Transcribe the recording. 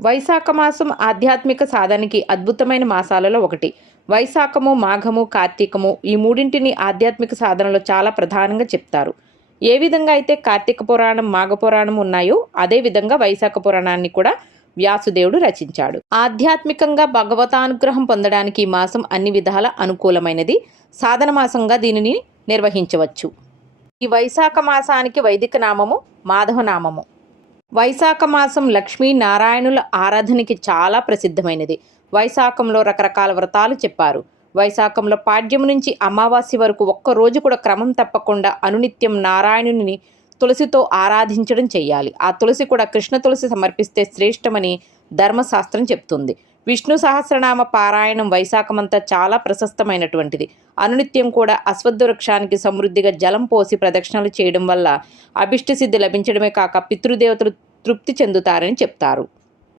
వైశాఖ మాసం ఆధ్యాత్మిక సాధనకి అద్భుతమైన మాసాలలో ఒకటి. వైశాఖము, మాఘము, కార్తీకము ఈ మూడింటిని ఆధ్యాత్మిక సాధనలో చాలా ప్రధానంగా చెప్తారు. ఏ విధంగా అయితే కార్తీక పురాణం, మాఘ పురాణం ఉన్నాయో అదే విధంగా వైశాఖ పురాణాన్ని కూడా వ్యాసుదేవుడు రచించాడు. ఆధ్యాత్మికంగా భగవతానుగ్రహం పొందడానికి ఈ మాసం అన్ని విధాల అనుకూలమైనది. సాధన మాసంగా దీనిని నిర్వహించవచ్చు. ఈ వైశాఖ మాసానికి వైదిక నామము మాధవనామము. వైశాఖ మాసం లక్ష్మీ నారాయణుల ఆరాధనకి చాలా ప్రసిద్ధమైనది. వైశాఖంలో రకరకాల వ్రతాలు చెప్పారు. వైశాఖంలో పాడ్యం నుంచి అమావాస్య వరకు ఒక్కరోజు కూడా క్రమం తప్పకుండా అనునిత్యం నారాయణుని తులసితో ఆరాధించడం చెయ్యాలి. ఆ తులసి కూడా కృష్ణ తులసి సమర్పిస్తే శ్రేష్టమని ధర్మశాస్త్రం చెప్తుంది. విష్ణు సహస్రనామ పారాయణం వైశాఖమంతా చాలా ప్రశస్తమైనటువంటిది. అనునిత్యం కూడా అశ్వత్థ వృక్షానికి సమృద్ధిగా జలం పోసి ప్రదక్షిణలు చేయడం వల్ల అభిష్ట సిద్ధి లభించడమే కాక పితృదేవతలు తృప్తి చెందుతారని చెప్తారు.